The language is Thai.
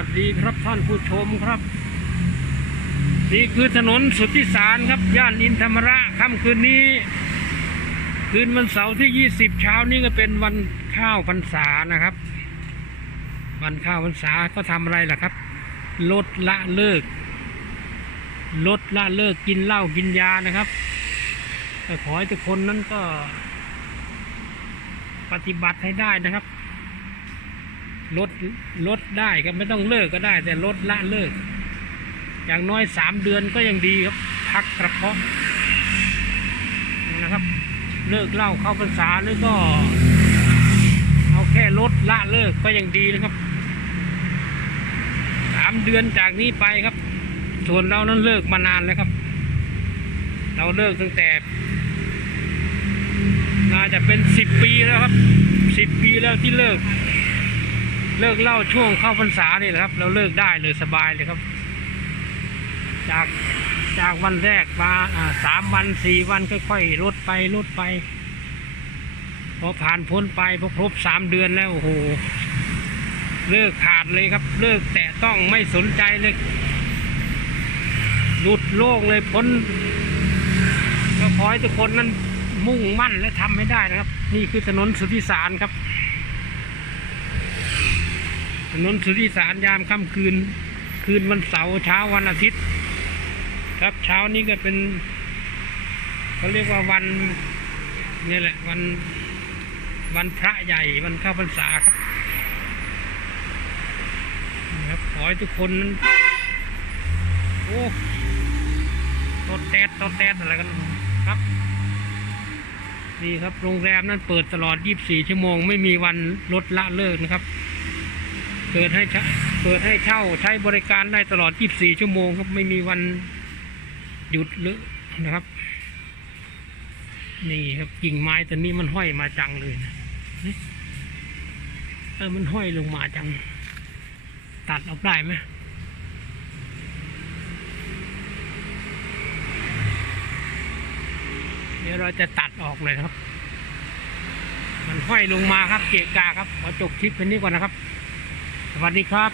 ัสดีครับท่านผู้ชมครับ นี่คือถนนสุทธิสารครับ ย่านอินธรรมระค่ำคืนนี้ คืนวันเสาร์ที่ 20 เช้านี้ก็เป็นวันข้าวพรรษานะครับ วันข้าวพรรษาก็ทำอะไรล่ะครับ ลดละเลิก ลดละเลิกกินเหล้ากินยานะครับแต่ขอให้ทุกคนนั้นก็ ปฏิบัติให้ได้นะครับ ลดลดได้ก็ไม่ต้องเลิกก็ได้ แต่ลดละเลิก อย่างน้อยสามเดือนก็ยังดีครับ พักกระเพาะนะครับ เลิกเหล้าเข้าพรรษาหรือก็ เอาแค่ลดละเลิกก็ยังดีนะครับสามเดือนจากนี้ไปครับ ส่วนเรานั้นเลิกมานานแล้วครับ เราเลิกตั้งแต่น่าจะเป็นสิบปีแล้วครับสิบปีแล้วที่เลิก เลิกเล่าช่วงเข้าพรรษานี่แหละครับ เราเลิกได้เลยสบายเลยครับ จากจากวันแรกมาสามวันสี่วันค่อยๆลดไปลดไป พอผ่านพ้นไปพอครบสามเดือนแล้วโอ้โหเลิกขาดเลยครับ เลิกแตะต้องไม่สนใจเลยหลุดโลกเลยพ้นก็ขอให้ทุกคนนั้นมุ่งมั่นและทำให้ได้นะครับ นี่คือถนนสุทธิสารครับ ถนนสุธิสารยามค่ำคืน คืนวันเสาร์เช้าวันอาทิตย์ ครับเช้านี้ก็เป็นเขาเรียกว่าวันนี่แหละวันวันพระใหญ่วันเข้าพรรษาครับนะครับขอให้ทุกคนนั้นโอ้ตดแดดตดแดดอะไรกันครับนี่ครับโรงแรมนั้นเปิดตลอด 24 ชั่วโมง ไม่มีวันลดละเลิกนะครับ เปิดให้เช่าเปิดให้เช่าใช้บริการได้ตลอด 24 ชั่วโมงครับไม่มีวันหยุดหรือนะครับ นี่ครับกิ่งไม้ตัวนี้มันห้อยมาจังเลยนะเออมันห้อยลงมาจัง ตัดออกได้ไหมเดี๋ยวเราจะตัดออกเลยนะครับ มันห้อยลงมาครับเกะกาครับขอจบคลิปแค่นี้ก่อนนะครับ สวัสดีครับ